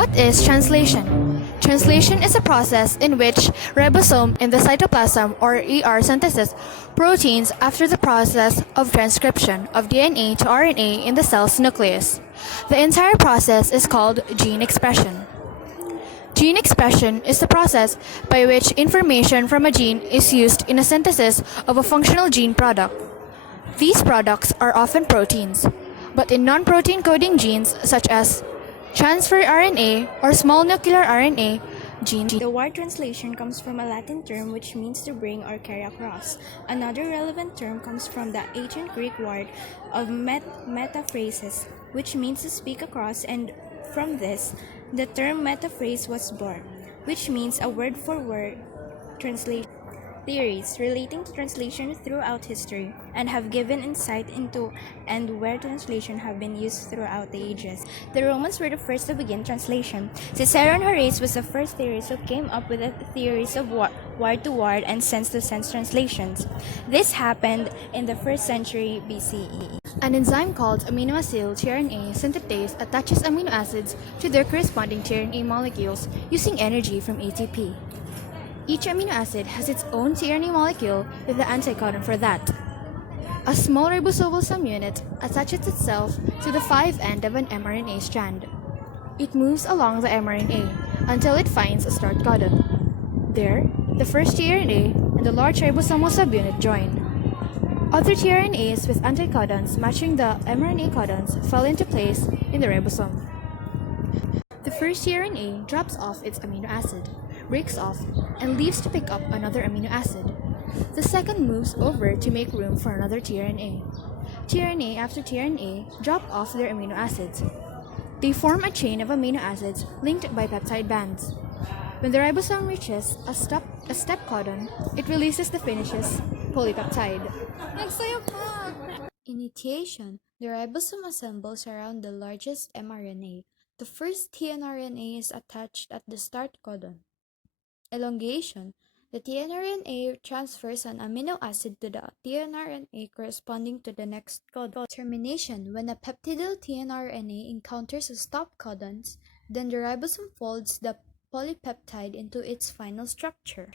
What is translation? Translation is a process in which ribosome in the cytoplasm or synthesis proteins after the process of transcription of DNA to RNA in the cell's nucleus. The entire process is called gene expression. Gene expression is the process by which information from a gene is used in a synthesis of a functional gene product. These products are often proteins, but in non-protein coding genes such as transfer RNA or small nuclear RNA genes. The word translation comes from a Latin term which means to bring or carry across. Another relevant term comes from the ancient Greek word of metaphrasis, which means to speak across, and from this, the term metaphrase was born, which means a word-for-word translation. Theories relating to translation throughout history and have given insight into and where translation have been used throughout the ages. The Romans were the first to begin translation. Cicero and Horace was the first theorist who came up with the theories of word-to-word and sense-to-sense translations. This happened in the 1st century BCE. An enzyme called aminoacyl tRNA synthetase attaches amino acids to their corresponding tRNA molecules using energy from ATP. Each amino acid has its own tRNA molecule with the anticodon for that. A small ribosomal subunit attaches itself to the 5' end of an mRNA strand. It moves along the mRNA until it finds a start codon. There, the first tRNA and the large ribosomal subunit join. Other tRNAs with anticodons matching the mRNA codons fall into place in the ribosome. The first tRNA drops off its amino acid, breaks off, and leaves to pick up another amino acid. The second moves over to make room for another tRNA. tRNA after tRNA drop off their amino acids. They form a chain of amino acids linked by peptide bands. When the ribosome reaches a step codon, it releases the finishes polypeptide. Initiation. The ribosome assembles around the largest mRNA. The first tRNA is attached at the start codon. Elongation. The tRNA transfers an amino acid to the tRNA corresponding to the next codon. Termination. When a peptidyl tRNA encounters a stop codons, then the ribosome folds the polypeptide into its final structure.